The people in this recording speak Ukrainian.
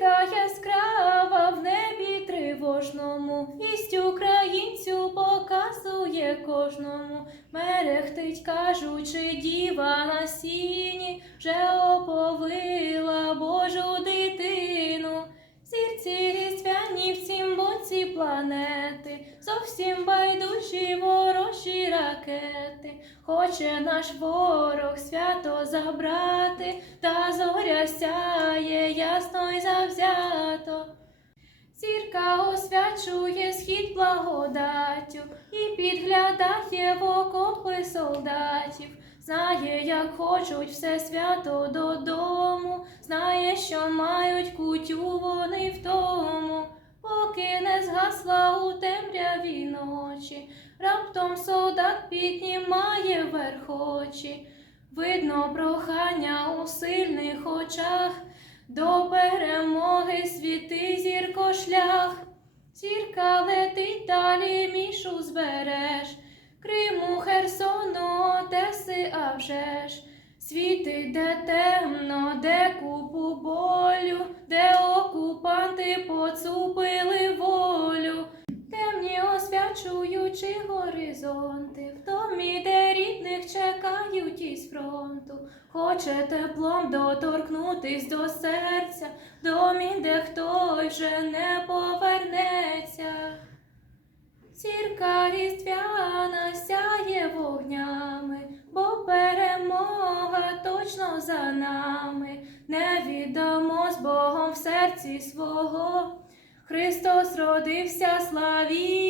Зірка яскрава в небі тривожному, вість українцю показує кожному. Мерехтить, кажучи, діва на сіні, вже оповила планети, зовсім байдужі ворожі ракети. Хоче наш ворог свято забрати, та зоря сяє ясно й завзято. Зірка освячує схід благодаттю і підглядає в окопи солдатів. Знає, як хочуть все свято додому, знає, що мають кутю вони в тому, поки не згасла у темряві ночі. Раптом солдат піднімає вверх очі. Видно прохання у сильних очах, до перемоги світи зірко шлях. Зірка летить далі мішу збереш, Криму, Херсону, Одеси, а вже ж. Світи, де темно, де купу болю, освячуючи горизонти, в домі, де рідних чекають із фронту, хоче теплом доторкнутись до серця, в домі, де хтось вже не повернеться. Зірка різдвяна сяє вогнями, бо перемога точно за нами. Не віддамо з Богом в серці свого. Христос родився, Його.